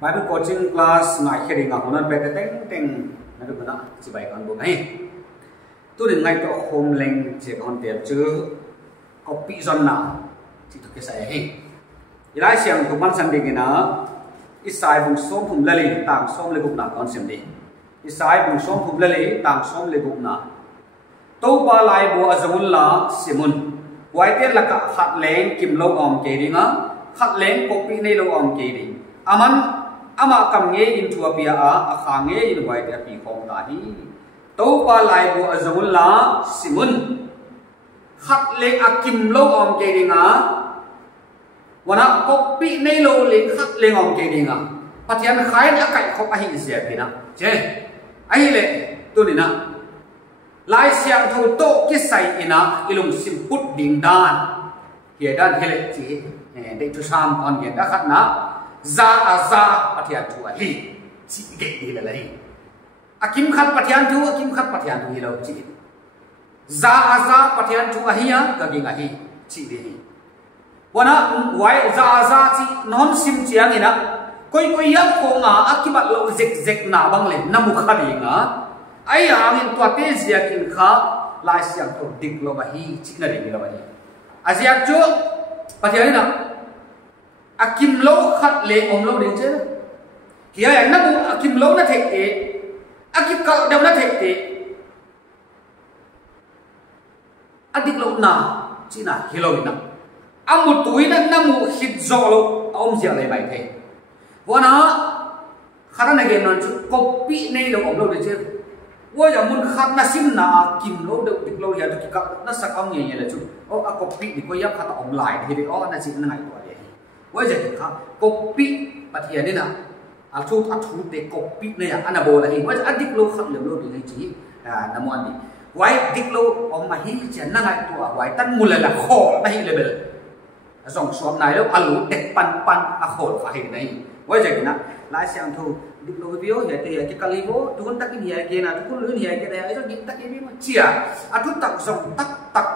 Bible coaching class ngai kheri nga honan pe teng teng na du na chi bai kan bo ngai tu din ngai to home leng che kon te chu copy zon na chi to ke sai he ilai siam tu man san ding na isai bung som thum lali tang som le buk na kon sim di isai bung som thum lali tang som le buk na to pa lai bo azamul la simun wai te la ka khat leng kim lo om ke ringa khat leng copy nei lo om ke ring aman ama kam nge in thua pia a kha nge in wai te pi khom ta hi to pa lai bo azamul la simun khat leng akim lo om ke ringa wana copy nei lo le khat leng om ke ringa pathian khai na kai khop a hi sia pina che ai le tu ni na lai siam thu to ki sai ina ilung sim put ding dan here dan hele chi de tu sam on ge da khat na za aza pathian thu a hi chi ge ni la lai akim khat pathian thu hi lo chi za aza pathian thu a hi ya ka ge nga hi chi de hi wana wai za aza chi non sim chiang ina koi koi yang ko nga akibat lo zek zek na bang le namu khadi nga ai ang in tua te zia kin kha lai siam to dik lo ba hi chikna ri lo ba hi azia chu pathian na akim lo khat le om lo de che hiya ya na bu akim lo na thek te akip ka dam na thek te adik lo na china hilo na amu tuina namu hit zo lo om zia le bai the wana khara na ge non chu copy nei lo om lo de che wo ya mun khat na sim na kim lo de dik lo ya to ka na sak ang ye la chu o a copy ni ko ya khat om lai de de o na chi na ngai to de wo je ka copy pathia ni na a thu de copy ne ya ana bo la hi wo a dik lo khat le lo de chi na mo ni wai dik lo om ma hi che na ngai to wai tan mul la kho na hi level zong som nai lo alu tek pan a khol fa hi nei wo je na lai siang thu dik lo bio ya te ke kalibo tukun tak ni ya ke na tukun lu ni ya ke da dik tak ni ma chia atu tak zong tak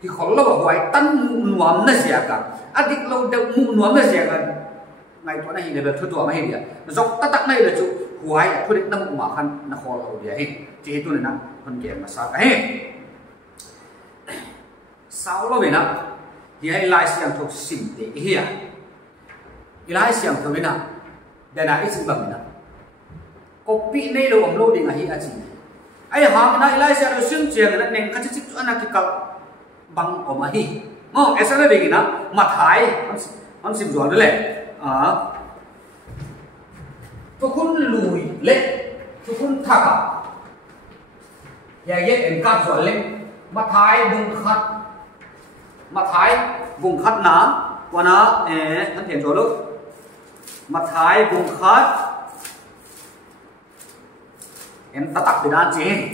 ki khol lo wai tan nuam na sia ka adik lo de mu nuam na sia ka ngai to na hi le thu to ma hi dia zong tak nai la chu huai thu dik nam ma khan na khol ho dia hi chi tu na kon ke ma sa ka he sao lo ve na dia lai siang thu sim te hi ya ilai siang thu ve na dan ai sing bang na copy nei lo om lo ding a hi a chi ai ha na ilai sa ro sim chiang na neng kha chi chu ana ki kal bang om a hi ngo esa na ding na ma thai on sim zo le a to kun lui le to kun tha ka ya ye en ka zo le ma thai bung khat na wana han thian zo lo mặt thái vùng khát em ta tập để đan chế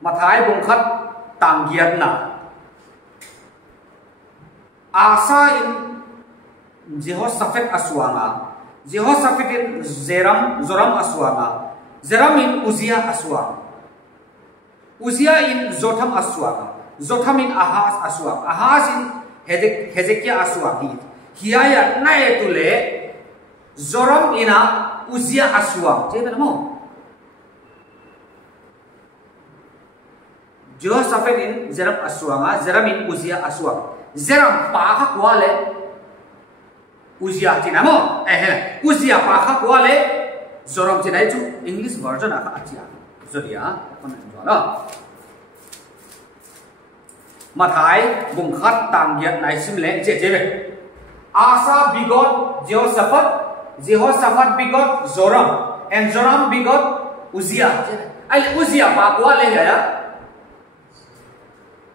mặt thái vùng khát tàng giết na asa in Jehoshaphat aswanga Jehoshaphat in Joram aswanga Joram in Uzziah in Jotham aswanga Jotham in Ahaz aswang Ahaz in Hezekiah aswang hiya na etule Joram ina Uzziah aswang che ta mo Jehoshaphat in Joram aswang Joram in Uzziah aswang Joram pa kha kwale Uzziah china mo Uzziah pa kha kwale Joram china chu English version a achia zodia kon na mà thái vùng khát tàng giật này sim lệ chế chế về Asa begot Jehoshaphat begot Joram and Joram begot Uzziah ai Uzziah pa kwa le ya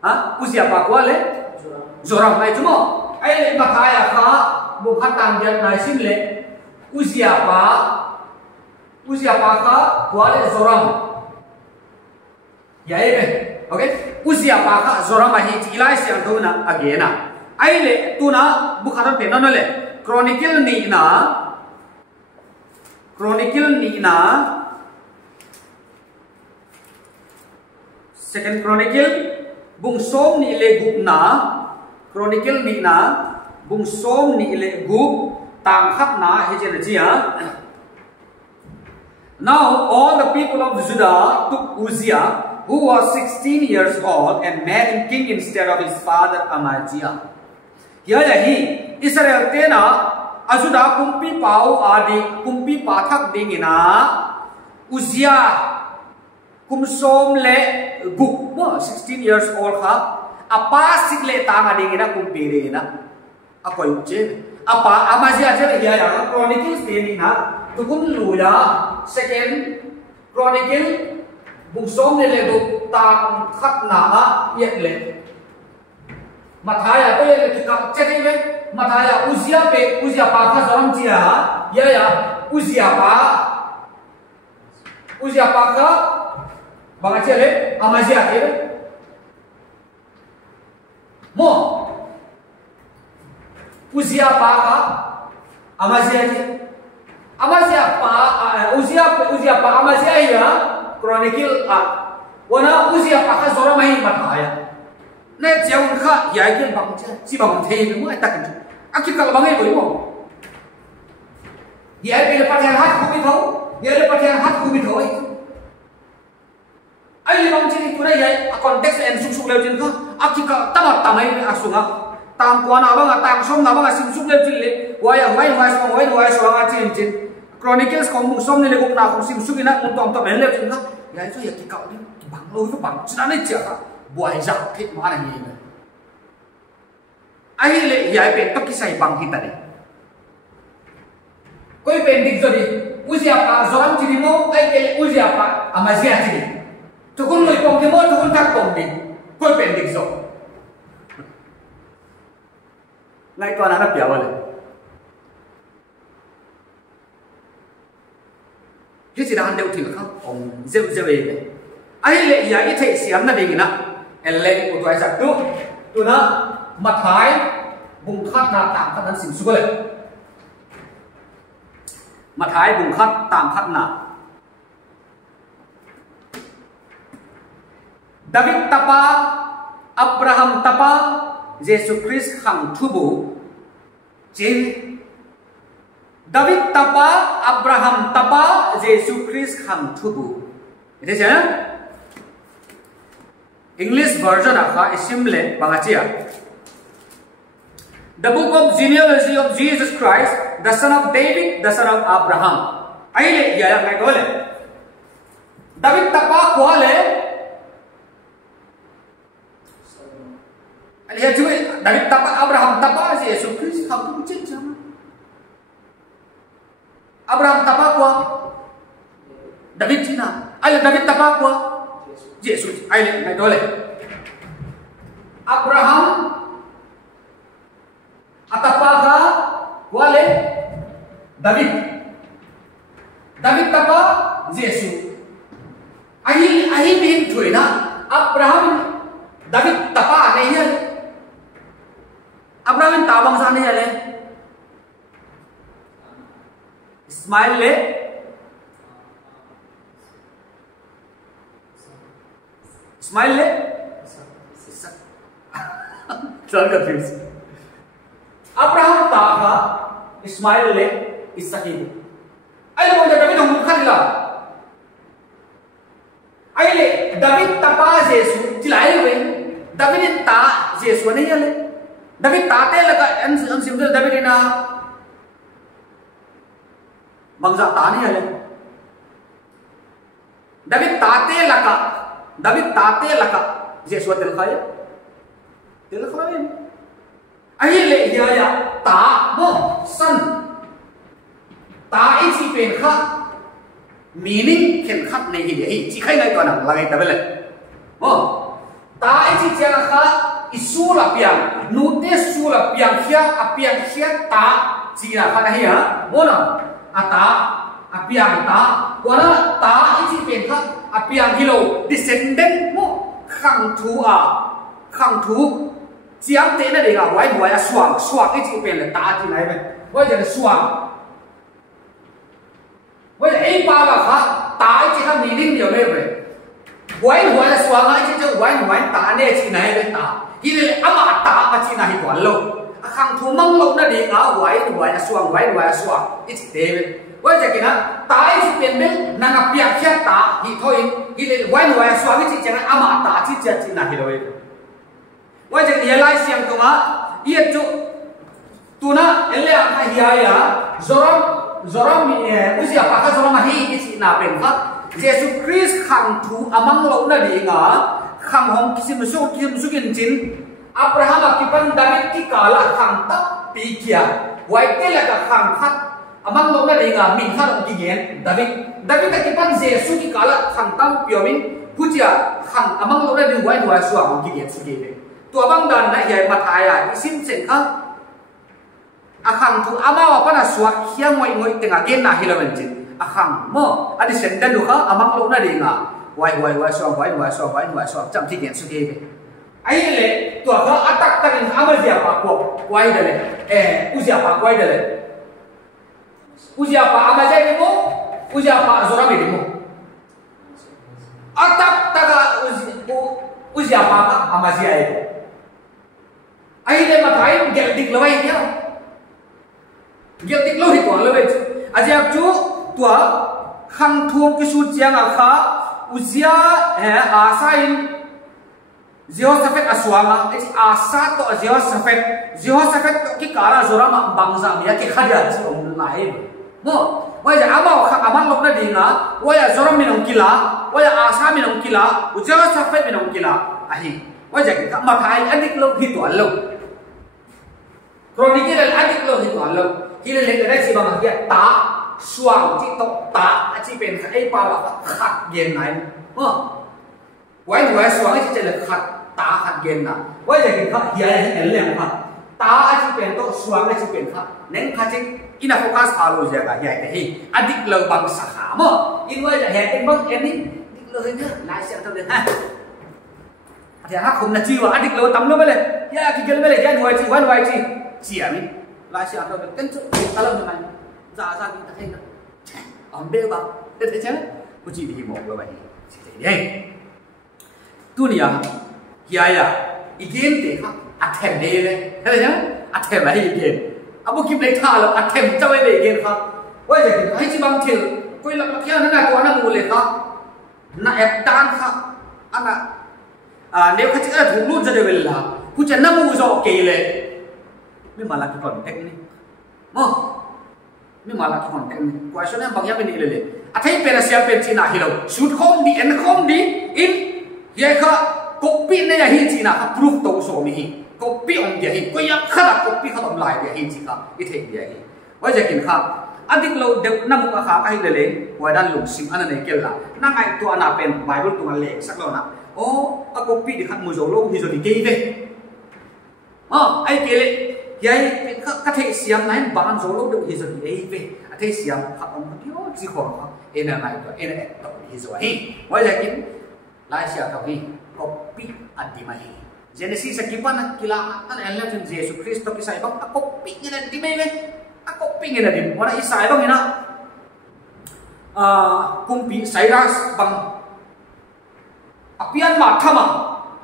ha Uzziah pa kwa le Joram này chứ mo ai mà thái à kha vùng khát tàng giật này sim lệ Uzziah pa kha kwa le Joram ya ebe okay Uzziah pa kha Joram hi ilai siang thu na again na ai le tu na bukharan pe na le chronicle ni na second chronicle bung som ni le guk na Chronicle ni na bung som ni le gup tang khat na he chen ji ha. Now all the people of Judah took Uzziah, who was 16 years old, and made him king instead of his father Amaziah. Here he Israel tena ajuda kumpi pau adi kumpi pathak dingina Uzziah kumsom le gup 16 years old ha apa sikle tanga dingina kumpi dingina akoy je apa Amaziah je ya ya Chronicles ni na tukun luya second Chronicle bungsom le do ta khat na a yet le mathaya to ye ka cheti me mathaya Uzziah pa kha zoram chia ya ya Uzziah pa kha banga che le Amaziah ke mo Uzziah pa kha Amaziah ke Amaziah pa Uzziah pa Amaziah ya Chronicle wana Uzziah pa kha zoram mai mathaya ne jawun kha yai gen bang cha si bang the ni mo tak aki kal bang ei mo yai pe pathan hat khu bi tho yai le pathan hat khu bi tho ai bang chi tu na yai context and suk suk le jin kha aki ka tamat tamai asunga tam kwa na bang tam som na bang sim suk le jin le waya wai so nga chin chin Chronicles kong mung som ni le guk na kong sim suk ina mung tom tom le jin kha yai so yaki ka ni bang lo so bang china ne cha buai zak thit ma na ni ai le yai pen to kisai bang kita ni koi pen dik zo di Uzziah pa zoram chi mo ai ke Uzziah pa Amaziah chi to kun loi pong ke mo to kun tak pong ni koi pen dik zo ngai to na pia wale hi chi dan deu thil kha om zeu zeu e ai le yai thei siam na ding na eleng utwai sak tu na mathai bung khat na tam khat nan sim su le mathai bung khat tam khat na David tapa Abraham tapa Jesus Christ hang thubu jin David tapa Abraham tapa Jesus Christ hang thubu itu saja English version akha isimle bangachia. The book of genealogy of Jesus Christ, the son of David, the son of Abraham. Aile ya ngai tole. David tapa kwale. Aliya jual David tapa Abraham tapa Jesus Christ hang tu jam. Abraham tapa kwa David cina. Aile David tapa kwa Jesus, aile ngai tole. Abraham atapaka wale David. David tapa Jesus. Ahi bihin thui na Abraham David tapa nei ya. Abraham tabang sa nei le. Ismail le Ismail le Jangan confused. Abraham taha Ismail le Ishak itu. Ayo mau David ngomong kan lah. Ayo le David tapa Yesus cilai le. David ta Yesus ni ya le. David tate laga an simple David ina mangsa ta ni ya le. David tate laga Yesus telkhaya. Telkhaya. Ayo le ya ta mo san ta isi pen kha meaning khen khat nei hi hi chi khai ngai to na lagai ta bele mo ta isi chang kha isula piang nute sula piang khia apiang khia ta chi na kha na hi ha mo na ata apiang ta wala ta isi pen kha apiang hilo descendant mo khang thu Siang tena deh nggak, wah suang itu pengen taat ini aja, wah jadi suang, wah apa lah taat itu kan meaning dia lebe, wah suang aja tuh wah taat ini sih naik taat, ini ama taat macam chỉ là hiện toán lâu khang thu măng lâu na đi ngã hoài suang ít thế vậy giờ cái na ta chỉ tiền bên na ngập biếc chết ta thì thôi thì lên hoài suang cái chỉ chẳng ama ta chỉ là hiện rồi vậy giờ cái lại xem công á yết chú tu na ele apa hiaya zoram usia apa zoram mahi cái chỉ là bên khác Jesus Christ khang thu amang lâu na đi ngã khang hong kisim su kin chin Abraham akipan David ki kala khang tak pi kia wai te la ka khang khat amang lo na dinga min khat ki gen David akipan Jesus ki kala khang tam piomin puja khang amang lo na ding wai suang ki gen su ge tu abang dan na yai mathaya isim chen kha akhang tu amawa pana suak hiang ngoi tenga gen na hilawen chin akhang mo adi sendan du kha amang lo na dinga wai suang cham ki gen su ge ai le tua ga atak takin amal dia pa ko wai dale uzia pa wai dale uzia pa amaja ni mo uzia pa zora me mo atak taga uzia pa amaja ai le matai gel dik lawai dia gel dik lo hi ko lawai aja chu tua khang thuang ki su chiang a kha uzia asain Jehoshaphat aswanga eti asa to Jehoshaphat ki kara zorama bangza ya ki khada chom nai mo waya ama kha aman lok na dinga waya zoram minong kila waya asa minong kila Jehoshaphat minong kila ahi waya ki ma thai adik lok hi to lo chronicle adik lok hi to lo hi le le si bang ya ta suang chi to ta chi pen ai pa la khat yen nai mo wai suang chi le khat ta khat gen na wai ja ki kha hiya en leng kha ta a chi pen to suang a chi pen kha neng kha chi ina focus a lo ja ga hiya te hi adik lo bang sa kha mo in wai ja he ten bang en ni dik lo hin lai sia to le ha ya ha khum na chi wa adik lo tam lo bele ya ki gel bele jan wai chi chia mi lai sia to ten chu ta lo mai za ki ta hen am be ba te te cha ku chi di mo lo ba ni chi te dei tu ni ya hiaya igen te kha athem de le thấy nhá athem là igen abu kim le tha lo athem chawai le igen kha wai ja ki hai chi bang thil koi lak kya na ko na mu le kha na ep tan kha ana nếu kha chi ka thu lu ja de vel la ku cha na mu zo ke le mi mala ki kon tek ni mo mi mala ki kon tek ni question em bang ya ben ile le athai pe ra sia pe chi na hi lo shoot home di and home di in ye kha copy này là hiện chỉ là proof đầu số mi copy ông dia hiện coi khá là copy khá đồng lại dia hiện chỉ cả ít thế dia hiện bây giờ kiến khác anh định lâu được năm một khác hay là lên ngoài đan lục sim anh này kêu là năng ngày tua anh pen Bible tua anh lệ sắc lâu nè ô anh copy thì khác một số lâu thì rồi đi kê về ai kêu lệ vậy các thầy xiêm này bán số lâu được thì rồi đi về thầy xiêm khác ông thiếu gì khoảng em là này tua em là tập thì rồi bây giờ kiến lại sẽ tập đi copy adimai Genesis akipan kila an Allah jun Jesus Christ ki sai bang copy ngena dimai le copy ngena dim wala isai bang ina kumpi Cyrus bang apian ma thama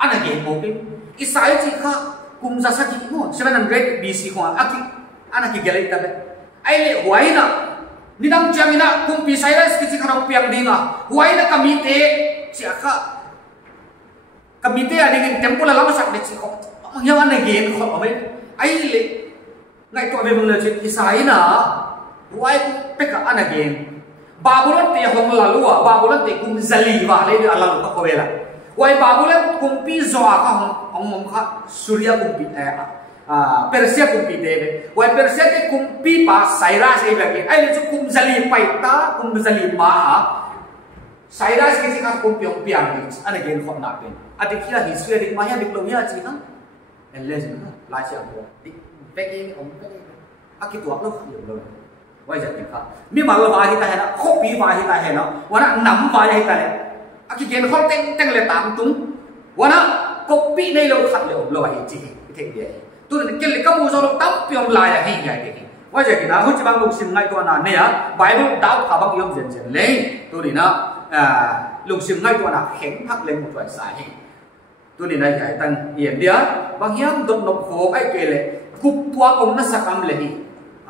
anage copy isai chi kha kum za sa ki mo 700 BC ko aki anaki gelai tabe ai le huaina nidang jamina kumpi Cyrus ki chi kharang piang dinga huaina kamite chi kha kamite ading temple la masak de chi ko yang ane gen ko ame ai le ngai to be mangla chi isai na wai peka ana gen babulon te hong la luwa babulon te kum zali wa le ala ko wela wai babulon kum pi zo ka hong mong kha surya kum pi persia kum pi de wai persia te kum pi pa Cyrus e be ai le chu kum zali pai ta kum zali ma Cyrus ki ka kum pyong piang ni ana gen khom na pen adik ya history adik maya dik lo ya chi ha en legend la cha bo dik pe ke om pe aki tuak lo khio lo wai ja dik ka mi ma lo ba hi ta he na copy ba hi ta he na wana nam ba hi ta le aki gen khol teng le tam tung wana copy nei lo khat le om lo hi chi the ye tu ne kel le ka mu zo lo tam pyong la ya hi ya ke wai ja ki na hu chi bang lu sim ngai to na ne ya Bible dau kha bang yom jen le tu ni na lùng sim ngay qua nào khéng thắt lên một vài sai tu ni nai hai tan yen dia bang hiam dot nok ho ai kele gup tua om na sakam le hi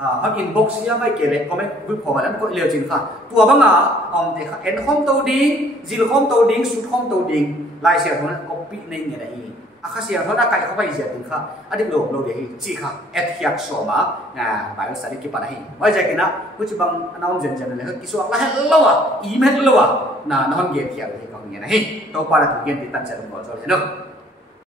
hak inbox ya mai kele comment gup ho malan ko leo chin kha tua banga om te kha en khom to ding zil khom to ding sut khom to ding lai sia thona copy nei nge dai akha sia thona kai kha bai sia tin kha adik lo de hi chi kha et hiak so ma na bai sa dik ki pa hi wai ja kina ku chi bang anaum jen jen le ki so la hello email lo na non ge hiak hi ka nge na hi to pa la tu gen ti tan cha dong ko so le no